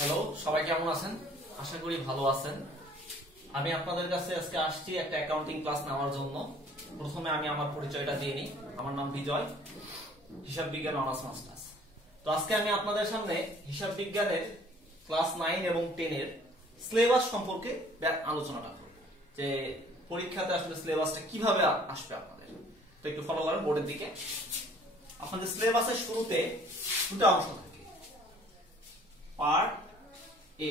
Hello, সবাই কেমন আছেন? আশা করি ভালো আছেন। আমি আপনাদের কাছে আজকে আসছি একটা অ্যাকাউন্টিং ক্লাস নেওয়ার জন্য। প্রথমে আমি আমার পরিচয়টা দিয়ে নিই। আমার নাম বিজয়, হিসাব বিজ্ঞান অনার্স মাস্টার্স। তো আজকে আমি আপনাদের সামনে হিসাব বিজ্ঞানের ক্লাস 9 এবং 10 এর সিলেবাস সম্পর্কে আলোচনাটা করব, যে পরীক্ষাতে আসলে সিলেবাসটা কিভাবে আসবে আপনাদের। তো একটু ফলো করেন বোর্ডের দিকে। আপনাদের সিলেবাসের শুরুতে দুটো অংশ থাকে, পার্ট এ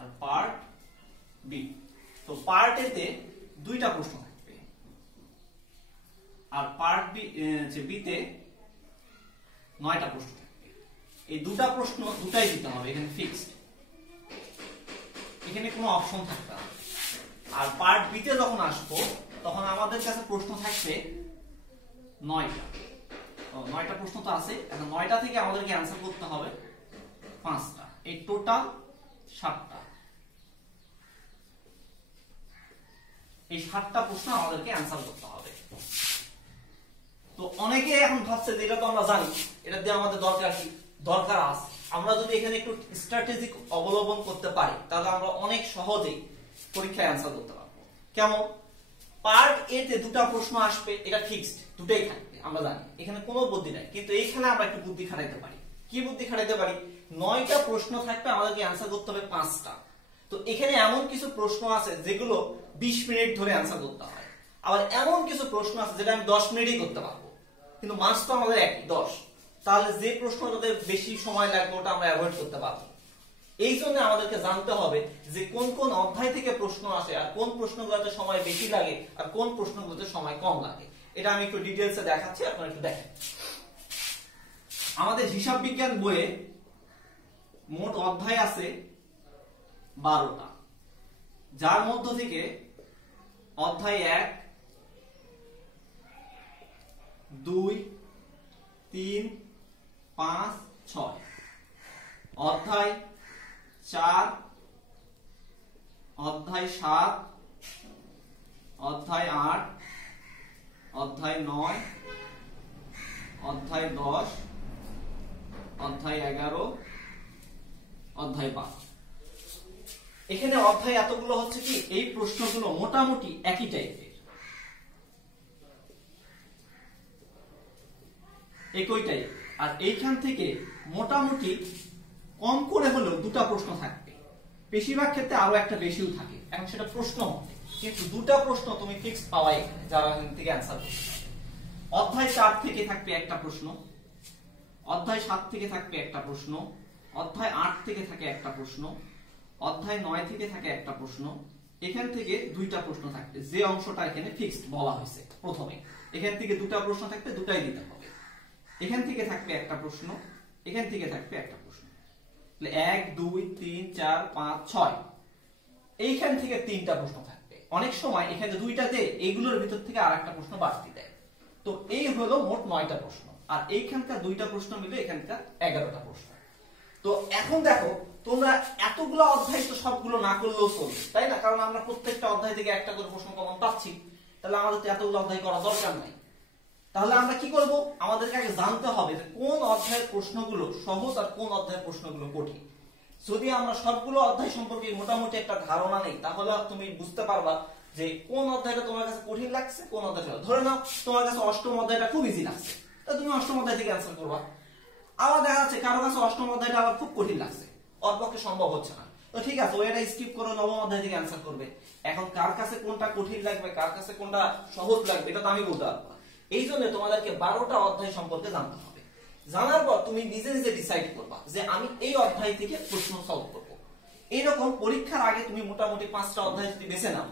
আর পার্ট বি। তো পার্ট এ তে দুইটা প্রশ্ন থাকবে, আর পার্ট বি তে 9টা প্রশ্ন থাকবে। এই দুটা প্রশ্ন দুটাই দিতে হবে, এখানে ফিক্সড, এখানে কোনো অপশন থাকবে না। আর পার্ট বি তে যখন আসবো তখন আমাদের কাছে প্রশ্ন থাকবে 9টা। 9টা প্রশ্ন তো আছে, এখন 9টা থেকে আমাদেরকে অ্যান্সার করতে হবে 5টা, এই টোটাল 7টা। এই 7টা প্রশ্ন আমাদেরকে অ্যান্সার করতে হবে। তো অনেকে এখন ভাবছে যে এটা তো আমরা জানি, এটা দিয়ে আমাদের দরকার কি? দরকার আছে। আমরা যদি এখানে একটু স্ট্র্যাটেজিক অবলম্বন করতে পারি তাহলে আমরা অনেক সহজেই পরীক্ষায় অ্যান্সার করতে পারবো। কেমন? পার্ট এ তে দুটা প্রশ্ন আসবে, এটা ফিক্সড, দুটোই থাকবে, আমরা জানি, এখানে কোনো বুদ্ধি নাই। কিন্তু এইখানে আমরা একটু বুদ্ধি খাটাইতে পারি। কি বুদ্ধি খাটাইতে পারি? 9টা প্রশ্ন থাকবে, আমাদেরকে অ্যান্সার করতে হবে 5টা। তো এখানে এমন কিছু প্রশ্ন আছে যেগুলো 20 মিনিট ধরে অ্যান্সার করতে হয়, আবার এমন কিছু প্রশ্ন আছে যেটা আমি 10 মিনিটেই করতে পারবো, কিন্তু মার্কস তো আমাদের একই 10। তাহলে যে প্রশ্নটাতে বেশি সময় লাগবে ওটা আমরা অ্যাভয়েড করতে পারবো। এই জন্য আমাদেরকে জানতে হবে যে কোন কোন অধ্যায় থেকে প্রশ্ন আসে, আর কোন প্রশ্নগুলোতে সময় বেশি লাগে আর কোন প্রশ্নগুলোতে সময় কম লাগে। এটা আমি একটু ডিটেইলসে দেখাচ্ছি, আপনারা একটু দেখেন। আমাদের হিসাব বিজ্ঞান বইয়ে মোট অধ্যায় আছে 12টা, যার মধ্য থেকে অধ্যায় 1, 2, 3, 5, 6, অধ্যায় 4, অধ্যায় 7, অধ্যায় 8, অধ্যায় 9, অধ্যায় 10, অধ্যায় 11, অধ্যায় 12। এখানে অধ্যায় এতগুলো হচ্ছে কি, এই প্রশ্নগুলো মোটামুটি একই টাইপের, একই টাইপ। আর এইখান থেকে মোটামুটি কম করে হলেও দুটা প্রশ্ন থাকবে, বেশিরভাগ ক্ষেত্রে আরো একটা বেশিও থাকে। এখন সেটা প্রশ্ন হবে, কিন্তু দুটা প্রশ্ন তুমি ফিক্স পাওয়াই এখানে, যারা এখান থেকে অ্যান্সার করতে পারবে। অধ্যায় 4 থেকে থাকবে একটা প্রশ্ন, অধ্যায় 7 থেকে থাকবে একটা প্রশ্ন, অধ্যায় 8 থেকে থাকে একটা প্রশ্ন, অধ্যায় 9 থেকে থাকে একটা প্রশ্ন। এখান থেকে দুইটা প্রশ্ন থাকবে, যে অংশটা এখানে ফিক্সড বলা হয়েছে প্রথমে। এখান থেকে দুটা প্রশ্ন থাকবে, দুটাই দিতে হবে। এখান থেকে থাকবে একটা প্রশ্ন, এখান থেকে থাকবে একটা প্রশ্ন। 1, 2, 3, 4, 5, 6, এইখান থেকে 3টা প্রশ্ন থাকবে। অনেক সময় এখানে দুইটা দেয়, এইগুলোর ভিতর থেকে আরেকটা প্রশ্ন বাড়তি দেয়। তো এই হলো মোট 9টা প্রশ্ন, আর এইখানকার দুইটা প্রশ্ন মিলে এখানকার 11টা প্রশ্ন। তো এখন দেখো, তোমরা এতগুলো অধ্যায় তো সবগুলো না করলেও চলবে, তাই না? কারণ আমরা প্রত্যেকটা অধ্যায় থেকে একটা করে প্রশ্ন কমন পাচ্ছি, তাহলে আমাদের তো এতগুলো অধ্যায় করা দরকার নাই। তাহলে আমরা কি করব? আমাদেরকে আগে জানতে হবে যে কোন অধ্যায়ের প্রশ্নগুলো সহজ আর কোন অধ্যায়ের প্রশ্নগুলো কঠিন। যদি আমরা সবগুলো অধ্যায় সম্পর্কে মোটামুটি একটা ধারণা নেই, তাহলে তুমি বুঝতে পারবা যে কোন অধ্যায়টা তোমার কাছে কঠিন লাগছে, কোন অধ্যায়টা। ধরে নাও তোমার কাছে অষ্টম অধ্যায়টা খুব ইজি লাগছে, তা তুমি অষ্টম অধ্যায় থেকে অ্যান্সার করবা। আবার দেখা যাচ্ছে কারো কাছে অষ্টম অধ্যায়টা আবার খুব কঠিন লাগছে, ওর পক্ষে সম্ভব হচ্ছে না, তো ঠিক আছে, ও এটা স্কিপ করে নবম অধ্যায় থেকে অ্যান্সার করবে। এখন কার কাছে কোনটা কঠিন লাগবে, কার কাছে কোনটা সহজ লাগবে, এটা তো আমি বলতে পারবো না। এই জন্য তোমাদেরকে 12টা অধ্যায় সম্পর্কে জানতে হবে। জানার পর তুমি নিজে নিজে ডিসাইড করবা যে আমি এই অধ্যায় থেকে প্রশ্ন সলভ করব। এইরকম পরীক্ষার আগে তুমি মোটামুটি 5টা অধ্যায় যদি বেছে নাও,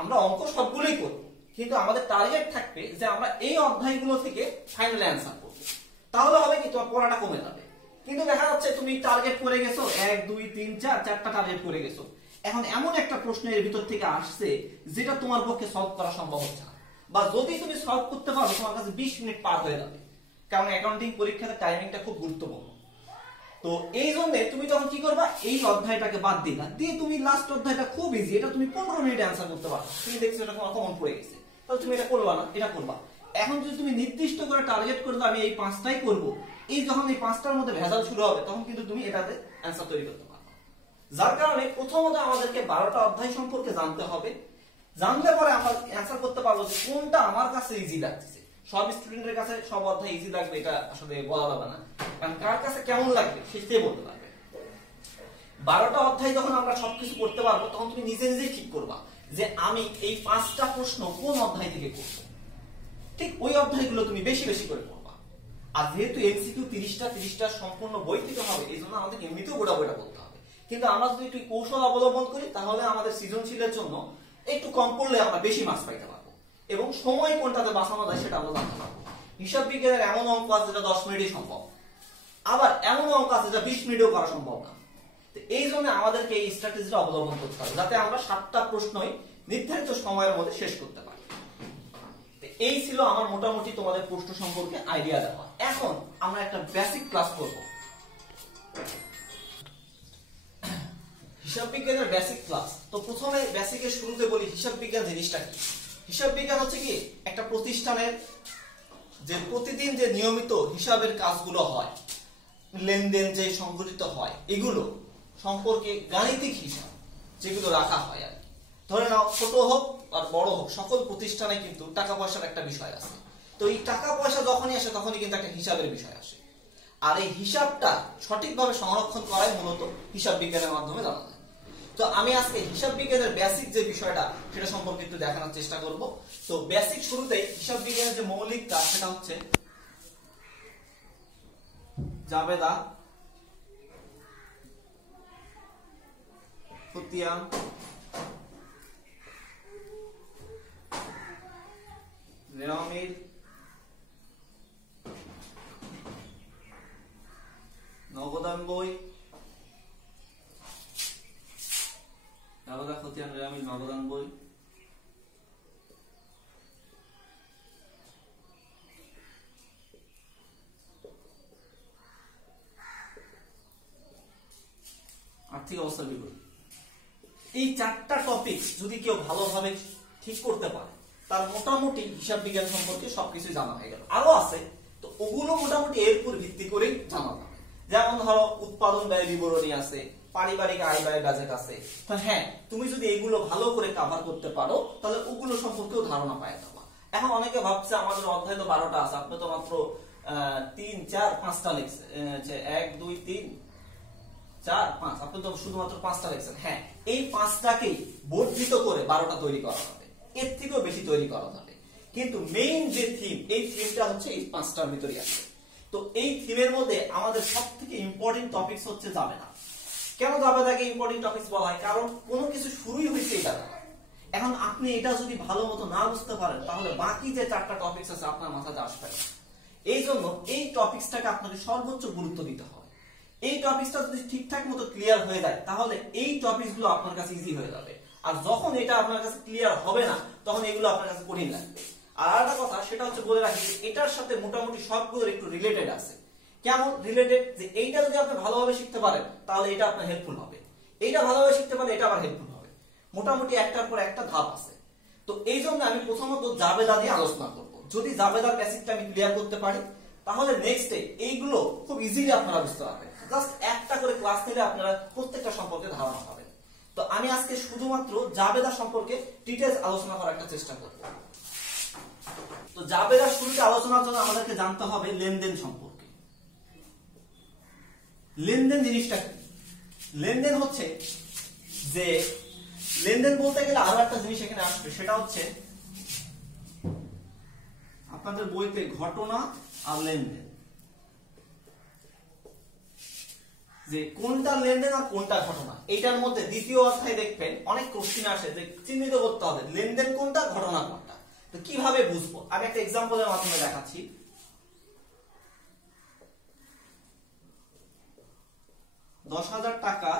আমরা অঙ্ক সবগুলোই করব, কিন্তু আমাদের টার্গেট থাকবে যে আমরা এই অধ্যায়গুলো থেকে ফাইনাল অ্যান্সার করব। তাহলে হবে কি, তোমার পড়াটা কমে যাবে। কিন্তু দেখা যাচ্ছে তুমি টার্গেট করে গেছো 1, 2, 3, 4, 4টা টার্গেট করে গেছো। এখন এমন একটা প্রশ্ন এর ভিতর থেকে আসছে যেটা তোমার পক্ষে সলভ করা সম্ভব হচ্ছে না, বা যদি তুমি সলভ করতে পারো তোমার কাছে 20 মিনিট পার হয়ে যাবে, কারণ অ্যাকাউন্টিং পরীক্ষাতে টাইমিংটা খুব গুরুত্বপূর্ণ। তো এই জন্য তুমি তখন কি করবা, এই অধ্যায়টাকে বাদ দিলা, দিয়ে তুমি লাস্ট অধ্যায়টা খুব ইজি, এটা তুমি 15 মিনিটে অ্যান্সার করতে পারো। তুমি দেখছো এটা তোমার কমন পড়ে গেছে, তাহলে তুমি এটা করবা না, এটা করবা। এখন যদি তুমি নির্দিষ্ট করে টার্গেট করে দাও আমি এই 5টাই করব, এই যখন এই পাঁচটার মধ্যে ভেজাল শুরু হবে তখন কিন্তু তুমি এটাতে অ্যান্সার তৈরি করতে পারবে। যার কারণে প্রথমত আমাদেরকে 12টা অধ্যায় সম্পর্কে জানতে হবে, জানলে পরে আমরা অ্যান্সার করতে পারবো যে কোনটা আমার কাছে ইজি লাগছে। সব স্টুডেন্টের কাছে সব অধ্যায় ইজি লাগবে এটা আসলে বলা যাবে না, কারণ কার কাছে কেমন লাগবে সে বলতে পারবে। 12টা অধ্যায় যখন আমরা সবকিছু করতে পারবো তখন তুমি নিজে নিজেই ঠিক করবা যে আমি এই 5টা প্রশ্ন কোন অধ্যায় থেকে করব, ঠিক ওই অধ্যায়গুলো তুমি বেশি বেশি করে পড়বা। আর যেহেতু এমসিকিউ 30টা সম্পূর্ণ বই থেকে হবে, এই জন্য আমাদের এমনিতেও গোটা বইটা পড়তে হবে। কিন্তু আমরা যদি একটু কৌশল অবলম্বন করি তাহলে আমাদের সৃজনশীলের জন্য একটু কম পড়লে আমরা বেশি মার্কস পাইতে পারবো, এবং সময় কোনটাতে বাঁচানো যায় সেটা আমরা জানতে পারবো। হিসাব বিজ্ঞানের এমন অঙ্ক আছে যেটা 10 মিনিটই সম্ভব, আবার এমন অঙ্ক আছে যেটা 20 মিনিটেও করা সম্ভব না। তো এই জন্য আমাদেরকে এই স্ট্র্যাটেজিটা অবলম্বন করতে হবে যাতে আমরা 7টা প্রশ্নই নির্ধারিত সময়ের মধ্যে শেষ করতে পারি। এই ছিল আমার মোটামুটি তোমাদের প্রশ্ন সম্পর্কে আইডিয়া দেওয়া। এখন আমরা একটা বেসিক ক্লাস করব, হিসাব বিজ্ঞানের বেসিক ক্লাস। তো প্রথমে বেসিকের শুরুতে বলি হিসাব বিজ্ঞান জিনিসটা কি। হিসাব বিজ্ঞান হচ্ছে কি একটা প্রতিষ্ঠানের যে প্রতিদিন যে নিয়মিত হিসাবের কাজগুলো হয়, লেনদেন যে সংঘটিত হয়, এগুলো সম্পর্কে গাণিতিক হিসাব যেগুলো রাখা হয় আর কি। ধরে নাও ছোট হোক আর বড় হোক সকল প্রতিষ্ঠানে কিন্তু টাকা পয়সার একটা বিষয় আছে। তো এই টাকা পয়সা যখনই আসে তখনই কিন্তু একটা হিসাবের বিষয় আসে, আর এই হিসাবটা সঠিকভাবে সংরক্ষণ করাই মূলত হিসাব বিজ্ঞানের মাধ্যমে জানা যায়। তো আমি আজকে হিসাব বিজ্ঞানের বেসিক যে বিষয়টা সেটা সম্পর্কে একটু দেখানোর চেষ্টা করব। তো বেসিক শুরুতেই হিসাব বিজ্ঞানের যে মৌলিক কাজ সেটা হচ্ছে জাবেদা, খতিয়ান, রেওয়ামিল, নগদান বই, জাবেদা, খতিয়ান, রেওয়ামিল, নগদান বই, আর্থিক অবস্থার বিবরণ। এই 4টা টপিক যদি কেউ ভালোভাবে ঠিক করতে পারে তার মোটামুটি হিসাব বিজ্ঞান সম্পর্কে সবকিছু জানা হয়ে গেল। আরো আছে, তো ওগুলো মোটামুটি এর উপর ভিত্তি করেই জানা যাবে। যেমন ধরো উৎপাদন ব্যয় বিবরণী আছে, পারিবারিক আয় ব্যয় বাজেট আছে। তো হ্যাঁ, তুমি যদি এগুলো ভালো করে কভার করতে পারো তাহলে ওগুলো সম্পর্কেও ধারণা পায় যাবা। এখন অনেকে ভাবছে আমাদের অধ্যায় তো 12টা আছে, আপনি তো মাত্র 3, 4, 5টা লিখছে, 1, 2, 3, 4, 5, আপনি তো শুধুমাত্র 5টা লিখছেন। হ্যাঁ, এই 5টাকেই বর্ধিত করে 12টা তৈরি করা হবে, এর থেকেও বেশি তৈরি করা যাবে। কিন্তু মেইন যে থিম, এই থিমটা হচ্ছে এই 5টার ভিতরেই আছে। তো এই থিমের মধ্যে আমাদের সবথেকে ইম্পর্টেন্ট টপিকস হচ্ছে জাবেদা। কেন জাবেদাকে ইম্পর্টেন্ট টপিকস বলা হয়? কারণ কোনো কিছু শুরুই হয়েছে এটা দ্বারা। এখন আপনি এটা যদি ভালো মতো না বুঝতে পারেন তাহলে বাকি যে 4টা টপিকস আছে আপনার মাথাতে আসবে না। এই জন্য এই টপিকসটাকে আপনাকে সর্বোচ্চ গুরুত্ব দিতে হবে। এই টপিকসটা যদি ঠিকঠাক মতো ক্লিয়ার হয়ে যায় তাহলে এই টপিকসগুলো আপনার কাছে ইজি হয়ে যাবে। আর যখন এটা আপনার কাছে ক্লিয়ার হবে না তখন এগুলো আপনার কাছে কঠিন লাগবে। আর আরেকটা কথা সেটা হচ্ছে বলে রাখি যে এটার সাথে মোটামুটি সবগুলো একটু রিলেটেড আছে। কেমন রিলেটেড? যে এইটা যদি আপনি ভালোভাবে শিখতে পারেন তাহলে এটা আপনার হেল্পফুল হবে, এইটা ভালোভাবে শিখতে পারলে এটা আবার হেল্পফুল হবে। মোটামুটি একটার পর একটা ধাপ আছে। তো এই জন্য আমি প্রথমত জাবেদা দিয়ে আলোচনা করব। যদি জাবেদার বেসিকটা আমি ক্লিয়ার করতে পারি তাহলে নেক্সট ডে এইগুলো খুব ইজিলি আপনারা বুঝতে পারবেন। জাস্ট একটা করে ক্লাস নিলে আপনারা প্রত্যেকটা সম্পর্কে ধারণা পাবেন। তো আমি আজকে শুধুমাত্র জাবেদা সম্পর্কে ডিটেইলস আলোচনা করার একটা চেষ্টা করব। তো জাবেদা শুরুতে আলোচনার জন্য আমাদেরকে জানতে হবে লেনদেন সম্পর্কে। লেনদেন জিনিসটা কি? লেনদেন হচ্ছে যে লেনদেন বলতে গেলে আরো একটা জিনিস এখানে আসবে, সেটা হচ্ছে আপনাদের বইতে ঘটনা আর লেনদেন, যে কোনটা লেনদেন আর কোনটা ঘটনা। এইটার মধ্যে দ্বিতীয় অধ্যায় দেখবেন অনেক কোশ্চেন আসে যে চিহ্নিত করতে হবে লেনদেন কোনটা ঘটনা কোনটা। তো কিভাবে বুঝবো? আমি একটা এক্সাম্পলের মাধ্যমে দেখাচ্ছি। 10,000 টাকা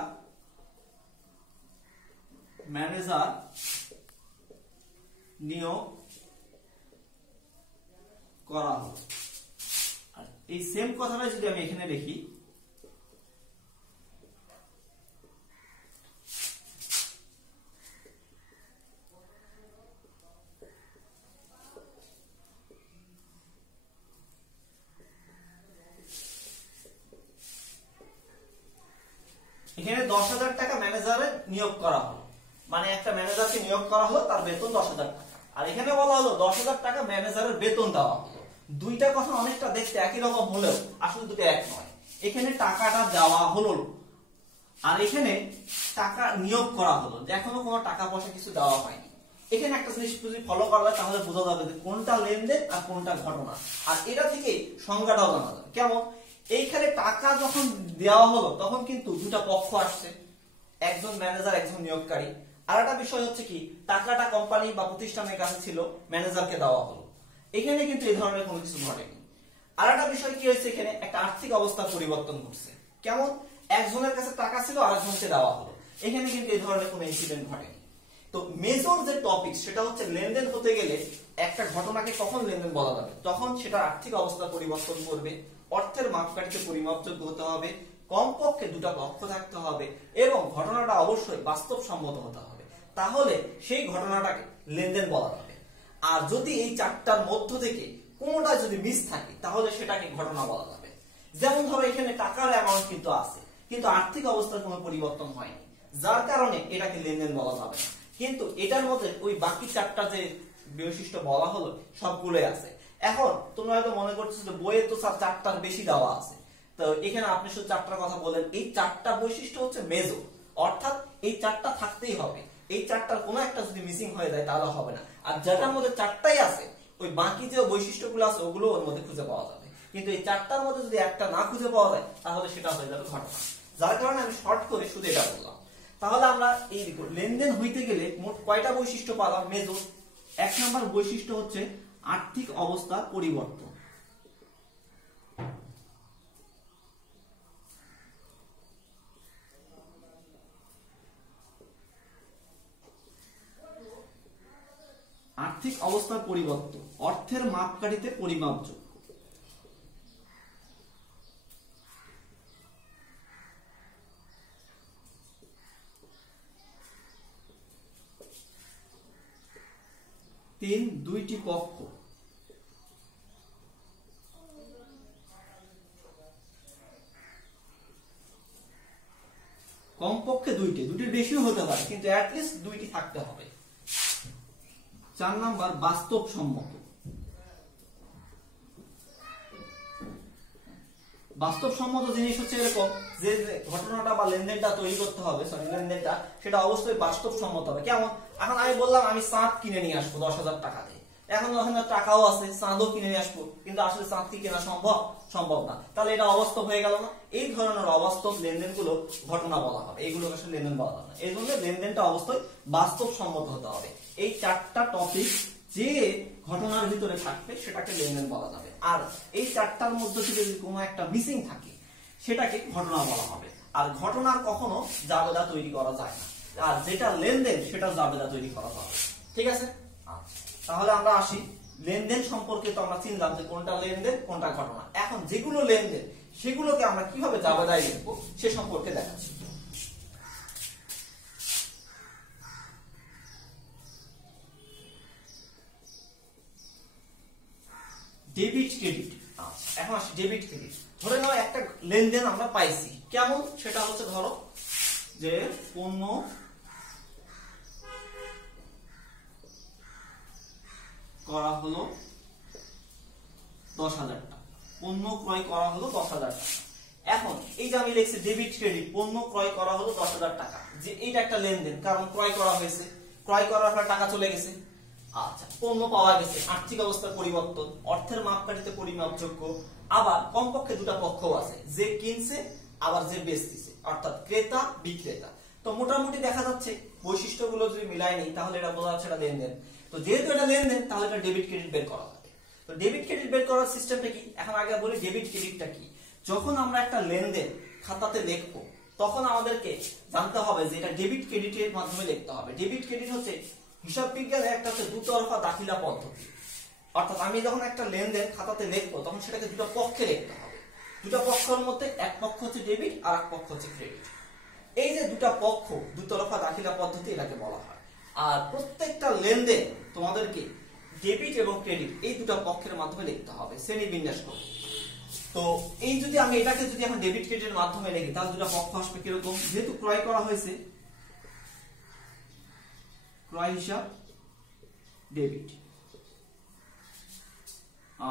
ম্যানেজার নিয়োগ করা হলো। আর এই সেম কথাটা যদি আমি এখানে লিখি, এখানে 10,000 টাকা ম্যানেজারে নিয়োগ করা হলো, মানে একটা ম্যানেজারকে নিয়োগ করা হলো, তার বেতন 10,000 টাকা। আর এখানে বলা হলো 10,000 টাকা ম্যানেজারের বেতন দেওয়া হলো। দুইটা কথা অনেকটা দেখতে একই রকম হলেও আসলে দুটো এক নয়। এখানে টাকাটা দেওয়া হলো আর এখানে টাকা নিয়োগ করা হলো, এখনো কোনো টাকা পয়সা কিছু দেওয়া হয়নি। এখানে একটা জিনিস যদি ফলো করা যায় তাহলে বোঝা যাবে যে কোনটা লেনদেন আর কোনটা ঘটনা, আর এটা থেকে সংজ্ঞাটাও জানা যাবে। কেমন? এইখানে টাকা যখন দেওয়া হলো তখন কিন্তু দুটা পক্ষ আসছে, একজন ম্যানেজার একজন নিয়োগকারী। আর একটা বিষয় হচ্ছে কি, টাকাটা কোম্পানি বা প্রতিষ্ঠানের কাছে ছিল, ম্যানেজারকে দেওয়া হলো। এখানে কিন্তু এই ধরনের কোনো কিছু ঘটেনি। আর একটা বিষয় কি হয়েছে, এখানে একটা আর্থিক অবস্থার পরিবর্তন ঘটছে। কেমন? একজনের কাছে টাকা ছিল আর একজনকে দেওয়া হলো, এখানে কিন্তু এই ধরনের কোনো ইনসিডেন্ট ঘটেনি। তো মেজর যে টপিক সেটা হচ্ছে লেনদেন হতে গেলে একটা ঘটনাকে কখন লেনদেন বলা যাবে, তখন সেটা আর্থিক অবস্থা পরিবর্তন করবে, অর্থের মাপকাঠিতে পরিমাপযোগ্য হতে হবে, কমপক্ষে দুটা পক্ষ থাকতে হবে এবং ঘটনাটা অবশ্যই বাস্তবসম্মত হতে হবে, তাহলে সেই ঘটনাটাকে লেনদেন বলা যাবে। আর যদি এই চারটার মধ্য থেকে কোনোটা যদি মিস থাকে তাহলে সেটাকে ঘটনা বলা যাবে। যেমন ধরো এখানে টাকার অ্যামাউন্ট কিন্তু আছে, কিন্তু আর্থিক অবস্থার কোনো পরিবর্তন হয়নি, যার কারণে এটাকে লেনদেন বলা যাবে না। কিন্তু এটার মধ্যে ওই বাকি চারটা যে বৈশিষ্ট্য বলা হলো সবগুলোই আছে। এখন তোমরা হয়তো মনে করছো যে বইয়ে তো স্যার চারটার বেশি দেওয়া আছে, তো এখানে আপনি শুধু চারটার কথা বলেন। এই চারটা বৈশিষ্ট্য হচ্ছে মেজর, অর্থাৎ এই চারটা থাকতেই হবে। এই চারটার কোনো একটা যদি মিসিং হয়ে যায় তাহলে হবে না। আর যেটার মধ্যে চারটাই আছে, ওই বাকি যে বৈশিষ্ট্যগুলো আছে ওগুলো ওর মধ্যে খুঁজে পাওয়া যাবে। কিন্তু এই চারটার মধ্যে যদি একটা না খুঁজে পাওয়া যায় তাহলে সেটা হয়ে যাবে ঘটনা, যার কারণে আমি শর্ট করে শুধু এটা বললাম। তাহলে আমরা এই লেনদেন হইতে গেলে মোট কয়টা বৈশিষ্ট্য পেলাম মেজর? 1 নাম্বার বৈশিষ্ট্য হচ্ছে আর্থিক অবস্থার পরিবর্তন। আর্থিক অবস্থার পরিবর্তন, অর্থের মাপকাঠিতে পরিমাপযোগ্য। তিন, দুইটি পক্ষ কমপক্ষে দুইটির বেশিও হতে পারে, কিন্তু অ্যাটলিস্ট দুইটি থাকতে হবে। 4 নাম্বার বাস্তবসম্মত। বাস্তবসম্মত জিনিস হচ্ছে এরকম যে ঘটনাটা বা লেনদেনটা তৈরি করতে হবে, লেনদেনটা সেটা অবশ্যই বাস্তবসম্মত হবে। কেমন? এখন আমি বললাম আমি চাঁদ কিনে নিয়ে আসবো 10,000 টাকা দিয়ে, এখন ওখানে টাকাও আছে, চাঁদও কিনে নিয়ে আসবো, কিন্তু আসলে চাঁদ কি কেনা সম্ভব না, তাহলে এটা অবাস্তব হয়ে গেল না? এই ধরনের অবাস্তব লেনদেনগুলো ঘটনা বলা হবে, এইগুলো আসলে লেনদেন বলা হবে না। এই জন্য লেনদেনটা অবশ্যই বাস্তবসম্মত হতে হবে। এই চারটা টপিক যে ঘটনার ভিতরে থাকবে সেটাকে লেনদেন বলা যাবে। আর এই চারটার মধ্যে থেকে যদি কোনো একটা মিসিং থাকে সেটাকে ঘটনা বলা হবে। আর ঘটনার কখনো জাবেদা তৈরি করা যায় না, আর যেটা লেনদেন সেটা জাবেদা তৈরি করা যাবে। ঠিক আছে? তাহলে আমরা আসি লেনদেন সম্পর্কে। তো আমরা চিনলাম যে কোনটা লেনদেন কোনটা ঘটনা। এখন যেগুলো লেনদেন সেগুলোকে আমরা কিভাবে জাবেদায় লিখবো সে সম্পর্কে দেখাচ্ছি। Debit credit. এখন আসি ডেবিট ক্রেডিট। ধরে নাও একটা লেনদেন আমরা পাইছি, কেমন? সেটা হচ্ছে ধরো যে পণ্য করা হলো 10,000 টাকা, পণ্য ক্রয় করা হলো 10,000 টাকা। এখন এই যে আমি লিখছি ডেবিট ক্রেডিট, পণ্য ক্রয় করা হলো 10,000 টাকা, যে এইটা একটা লেনদেন, কারণ ক্রয় করা হয়েছে, ক্রয় করার পর টাকা চলে গেছে। আচ্ছা, পণ্য পাওয়া গেছে, আর্থিক অবস্থার পরিবর্তন, অর্থের মাপকাঠিতে পরিমাপযোগ্য, আবার কমপক্ষে দুটা পক্ষ আছে, যে কিনছে আবার যে বেচতেছে, অর্থাৎ ক্রেতা বিক্রেতা। তো মোটামুটি দেখা যাচ্ছে বৈশিষ্ট্যগুলো যদি মিলাই নেই তাহলে এটা বোঝা যাচ্ছে এটা লেনদেন। তো যেহেতু এটা লেনদেন তাহলে এটা ডেবিট ক্রেডিট বের করা হবে। তো ডেবিট ক্রেডিট বের করার সিস্টেমটা কি? এখন আগে বলি ডেবিট ক্রেডিটটা কি। যখন আমরা একটা লেনদেন খাতাতে লিখবো তখন আমাদেরকে জানতে হবে যে এটা ডেবিট ক্রেডিটের মাধ্যমে লিখতে হবে। ডেবিট ক্রেডিট হচ্ছে হিসাব বিজ্ঞানের একটা হচ্ছে দুতরফা দাখিলা পদ্ধতি। অর্থাৎ আমি যখন একটা লেনদেন খাতাতে লিখবো তখন সেটাকে দুটো পক্ষে লিখতে হবে। দুটো পক্ষের মধ্যে এক পক্ষ হচ্ছে ডেবিট আর এক পক্ষ হচ্ছে ক্রেডিট। এই যে দুটা পক্ষ, দুতরফা দাখিলা পদ্ধতি এটাকে বলা হয়। আর প্রত্যেকটা লেনদেন তোমাদেরকে ডেবিট এবং ক্রেডিট এই দুটো পক্ষের মাধ্যমে লিখতে হবে শ্রেণীবিন্যাস করে। তো এই যদি আমি এটাকে যদি এখন ডেবিট ক্রেডিটের মাধ্যমে লিখি তাহলে দুটো পক্ষ আসবে কিরকম, যেহেতু ক্রয় করা হয়েছে ক্রয় হিসাব ডেবিট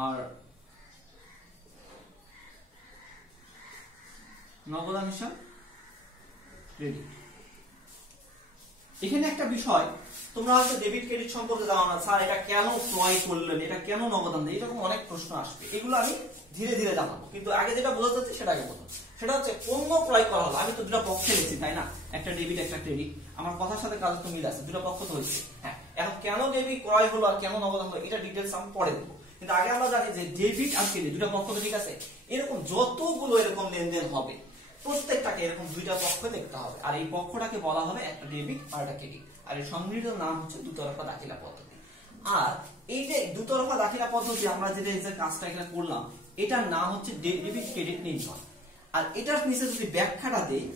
আর নগদান হিসাব ক্রেডিট। এখানে একটা বিষয়, তোমরা হয়তো ডেবিট ক্রেডিট সম্পর্কে জানো না, স্যার এটা কেন ক্রয় করলেন, এটা কেন নগদান দেয়, এরকম অনেক প্রশ্ন আসবে। এগুলো আমি ধীরে ধীরে জানাবো, কিন্তু আগে যেটা বোঝা যাচ্ছে সেটা আগে বলবো। সেটা হচ্ছে পণ্য ক্রয় করা হলো, আমি তো দুটো পক্ষে লিখছি তাই না, একটা ডেবিট একটা ক্রেডিট, আমার কথার সাথে কাজ তো মিল আছে, দুটো পক্ষ তো হয়েছে। হ্যাঁ, এখন কেন ডেবিট ক্রয় হলো আর কেন নগদান হলো এটা ডিটেইলস আমি পরে দেবো, কিন্তু আগে আমরা জানি যে ডেবিট আর ক্রেডিট দুটো পক্ষ তো ঠিক আছে। এরকম যতগুলো এরকম লেনদেন হবে প্রত্যেকটাকে এরকম দুইটা পক্ষ দেখতে হবে, আর এই পক্ষটাকে বলা হবে একটা ডেবিট আর একটা ক্রেডিট, আর এর সম্মিলিত নাম হচ্ছে দুতরফা দাখিলা পদ্ধতি। আর এই যে দুতরফা দাখিলা পদ্ধতি আমরা যেটা এই যে কাজটা এখানে করলাম, এটার নাম হচ্ছে ডেবিট ক্রেডিট নির্ণয়। আর এটার নিচে যদি ব্যাখ্যাটা দেই,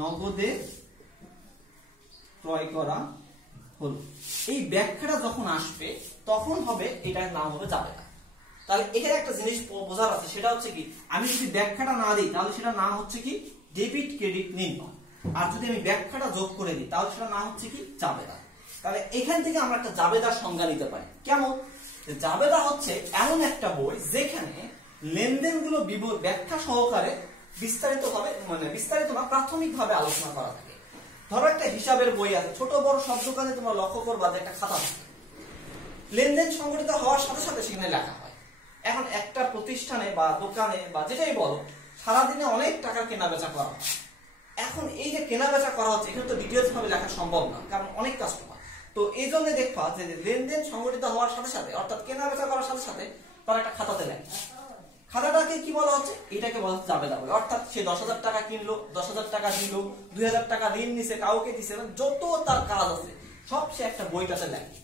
নগদে ক্রয় করা হলো, এই ব্যাখ্যাটা যখন আসবে তখন হবে এটার নাম হবে জাবেদা। তাহলে এখানে একটা জিনিস বোঝার আছে, সেটা হচ্ছে কি, আমি যদি ব্যাখ্যাটা না দিই তাহলে সেটার নাম হচ্ছে কি ডেবিট ক্রেডিট নির্ণয়, আর যদি আমি ব্যাখ্যাটা যোগ করে দিই তাহলে সেটার নাম হচ্ছে কি জাবেদা। তাহলে এখান থেকে আমরা একটা জাবেদার সংজ্ঞা নিতে পারি। কেমন? জাবেদা হচ্ছে এমন একটা বই যেখানে লেনদেনগুলো ব্যাখ্যা সহকারে বিস্তারিতভাবে, মানে বিস্তারিত না, প্রাথমিকভাবে আলোচনা করা থাকে। ধরো একটা হিসাবের বই আছে, ছোট বড় সব দোকানে তোমরা লক্ষ্য করবা যে একটা খাতা থাকে, লেনদেন সংগঠিত হওয়ার সাথে সাথে সেখানে লেখা হয়। এখন একটা প্রতিষ্ঠানে বা দোকানে বা যেটাই বলো, সারাদিনে অনেক টাকা কেনা বেচা করা হয়। এখন এই যে কেনা বেচা করা হচ্ছে, এখানে তো ডিটেলস ভাবে লেখা সম্ভব না, কারণ অনেক কাস্টমার। তো এই জন্য দেখবা যে লেনদেন সংগঠিত হওয়ার সাথে সাথে, অর্থাৎ কেনা বেচা করার সাথে সাথে তারা একটা খাতাতে লেখে। খাতাটাকে কি বলা হচ্ছে? এটাকে বলা হচ্ছে জাবেদা বলে। অর্থাৎ সে 10,000 টাকা কিনলো, 10,000 টাকা দিল, 2,000 টাকা ঋণ নিছে, কাউকে দিছে, যত তার কাজ আছে সব সে একটা বইটাতে লেখে।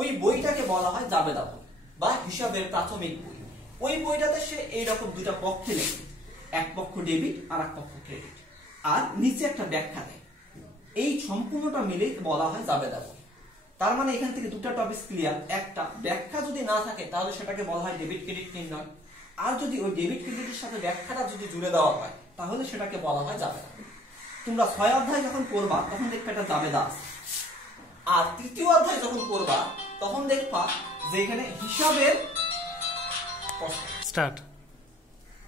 ওই বইটাকে বলা হয় জাবেদা বই বা হিসাবের প্রাথমিক বই। ওই বইটাতে সে এইরকম দুইটা পক্ষে লেখে, এক পক্ষ ডেবিট আর এক পক্ষ ক্রেডিট, আর নিচে একটা ব্যাখ্যা দেয়। এই সম্পূর্ণটা মিলে বলা হয় জাবেদা বই। তার মানে এখান থেকে দুটো টপিক ক্লিয়ার। একটা, ব্যাখ্যা যদি না থাকে তাহলে সেটাকে বলা হয় ডেবিট ক্রেডিট নির্ণয়, আর যদি ওই ডেবিট ক্রেডিটের সাথে ব্যাখ্যাটা যদি জুড়ে দেওয়া হয় তাহলে সেটাকে বলা হয় জাবেদা। তোমরা 6 অধ্যায় যখন পড়বা তখন দেখবে এটা জাবেদা আছে, আর 3য় অধ্যায় যখন পড়বা তখন দেখবা যে এখানে হিসাবের স্টার্ট।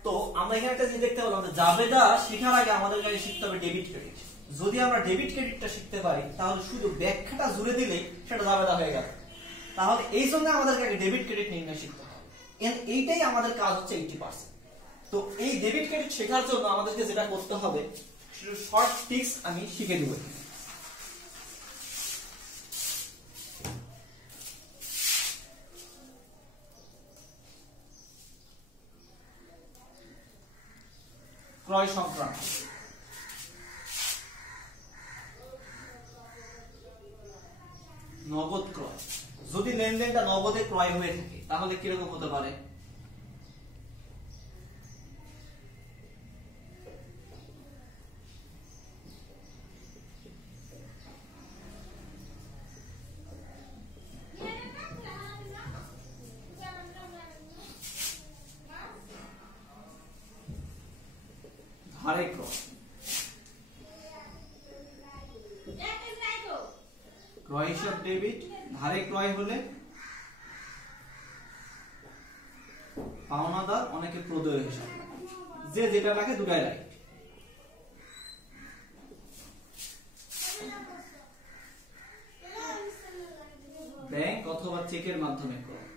তো আমরা এখানে একটা জিনিস দেখতে পেলাম যে জাবেদা শেখার আগে আমাদের কাছে শিখতে হবে ডেবিট ক্রেডিট। যদি আমরা ডেবিট ক্রেডিটটা শিখতে পারি তাহলে শুধু ব্যাখ্যাটা জুড়ে দিলে সেটা জাবেদা হয়ে গেল। তাহলে এই জন্য আমাদেরকে আগে ডেবিট ক্রেডিট নির্ণয় শিখতে হবে। এইটাই আমাদের কাজ হচ্ছে 80%। তো এই ডেবিট ক্রেডিট শেখার জন্য আমাদেরকে যেটা করতে হবে সেটা শর্ট টিপস আমি শিখে দেব। ক্রয় সংক্রান্ত নগদ ক্রয়। যদি লেনদেনটা নগদে ক্রয় হয়ে থাকে তাহলে কিরকম হতে পারে? ধারে ক্রয়। ক্রয় হিসাব ডেবিট, ধারে ক্রয় হলে পাওনাদার অনেকে প্রদেয় হিসাব, যে যেটা রাখে দুটাই রাইট। ব্যাংক অথবা চেকের মাধ্যমে ক্রয়।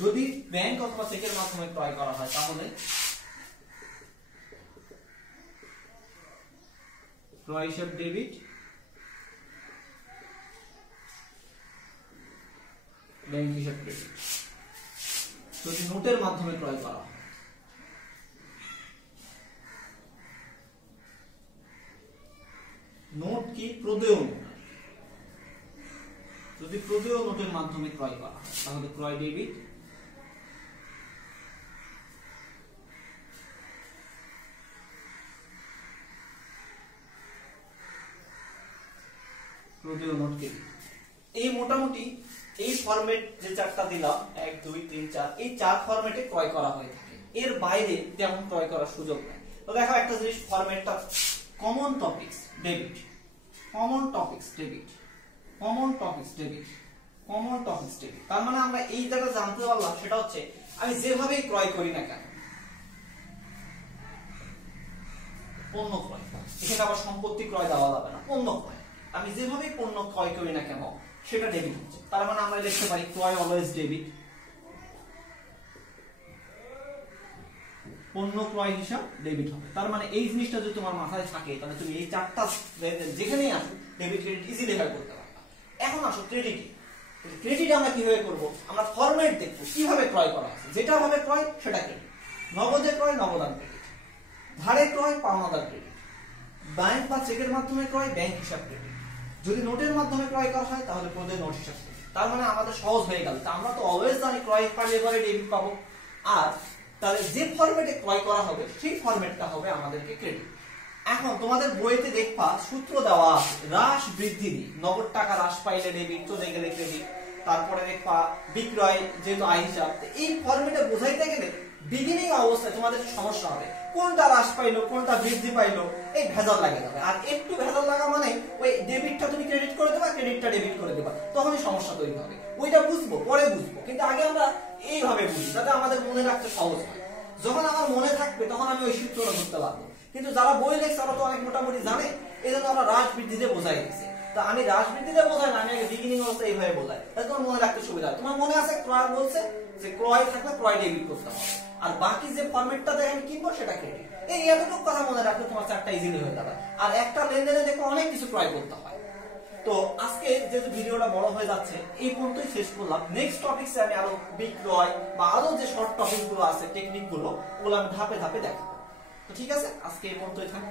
যদি ব্যাংক অথবা চেকের মাধ্যমে ক্রয় করা হয় তাহলে ক্রয় হিসাব ডেবিট, ব্যাংক হিসাব ক্রেডিট। যদি নোটের মাধ্যমে ক্রয় করা হয়, নোট কি প্রদেয় নোট, যদি প্রদেয় নোটের মাধ্যমে ক্রয় করা হয় তাহলে ক্রয় ডেবিট, গুডউইল নোট ক্রেডিট। এই মোটামুটি এই ফরম্যাট যে চারটা দিলাম 1 2 3 4 এই চার ফরম্যাটে ক্রয় করা হয়ে থাকে, এর বাইরে তেমন ক্রয় করার সুযোগ নাই। তো দেখো একটা জিনিস, ফরম্যাটটা common topics debate, common topics debate, common topics debate, common topics debate. তার মানে আমরা এই যেটা জানতে পারলাম সেটা হচ্ছে আমি যেভাবেই ক্রয় করি না কেন, পণ্য ক্রয়, এখানে আবার সম্পত্তি ক্রয় দেওয়া যাবে না, পণ্য ক্রয়, আমি যেভাবেই পণ্য ক্রয় করি না কেন সেটা ডেবিট হচ্ছে। তার মানে আমরা লিখতে পারি ক্রয় অলওয়েজ ডেবিট, পণ্য ক্রয় হিসাব ডেবিট হবে। তার মানে এই জিনিসটা যদি তোমার মাথায় থাকে তাহলে তুমি এই চারটা যেখানেই আসো ডেবিট ক্রেডিট ইজিলি হ্যান্ডেল করতে পারবে। এখন আসো ক্রেডিট। ক্রেডিট আমরা কিভাবে করব, আমরা ফরম্যাট দেখবো কিভাবে ক্রয় করা আছে, যেটা ভাবে ক্রয় সেটা ক্রেডিট, নগদে ক্রয় নগদান ক্রেডিট, ধারে ক্রয় পাওনাদার ক্রেডিট, ব্যাংক বা চেকের মাধ্যমে ক্রয় ব্যাংক হিসাব ক্রেডিট, যদি নোটের মাধ্যমে ক্রয় করা হয় তাহলে প্রদেয় নোট হিসাব ক্রেডিট। তার মানে আমাদের সহজ হয়ে গেল, আমরা তো অলওয়েজ জানি ক্রয় পারলে পরে ডেবিট পাবো, আর তাহলে যে ফরম্যাটে ক্রয় করা হবে সেই ফরম্যাটটা হবে আমাদেরকে ক্রেডিট। এখন তোমাদের বইতে দেখবা সূত্র দেওয়া আছে হ্রাস বৃদ্ধি দিয়ে, নগদ টাকা হ্রাস পাইলে ডেবিট, চলে গেলে ক্রেডিট, তারপরে দেখবা বিক্রয় যেহেতু আয় হিসাব। এই ফরম্যাটে বোঝাইতে গেলে বিগিনিং অবস্থায় তোমাদের সমস্যা হবে, কোনটা হ্রাস পাইলো কোনটা বৃদ্ধি পাইলো, এই ভেজাল লাগে যাবে। আর একটু ভেজাল লাগা মানে ওই ডেবিটটা তুমি ক্রেডিট করে দেবা, ক্রেডিটটা ডেবিট করে দেবা, তখনই সমস্যা তৈরি হবে। ওইটা বুঝবো পরে বুঝবো, কিন্তু আগে আমরা এইভাবে বুঝি যাতে আমাদের মনে রাখতে সহজ হয়। যখন আমার মনে থাকবে তখন আমি ওই সূত্রটা ধরতে পারবো। কিন্তু যারা বই লেখছে তারা তো অনেক মোটামুটি জানে, এই জন্য আমরা হ্রাস বৃদ্ধিতে বোঝাই দিচ্ছি। তা আমি হ্রাস বৃদ্ধিতে বোঝাই না, আমি আগে বিগিনিং অবস্থা এইভাবে বোঝাই, তাহলে তোমার মনে রাখতে সুবিধা হয়। তোমার মনে আছে ক্রয় বলছে যে ক্রয় থাকলে ক্রয় ডেবিট করতে হবে, আর বাকি যে ফরম্যাটটা দেখে আমি কিনবো সেটা ক্রেডিট। এই এতটুকু কথা মনে রাখলে তোমার চারটা ইজিলি হয়ে যাবে। আর একটা লেনদেনে দেখো অনেক কিছু ক্রয় করতে হয়। তো আজকে যেহেতু ভিডিওটা বড় হয়ে যাচ্ছে এই পর্যন্তই শেষ করলাম। নেক্সট টপিকসে আমি আরো বিক্রয় বা আরো যে শর্ট টপিক গুলো আছে টেকনিক গুলো, ওগুলো আমি ধাপে ধাপে দেখাবো। তো ঠিক আছে, আজকে এই পর্যন্তই থাক।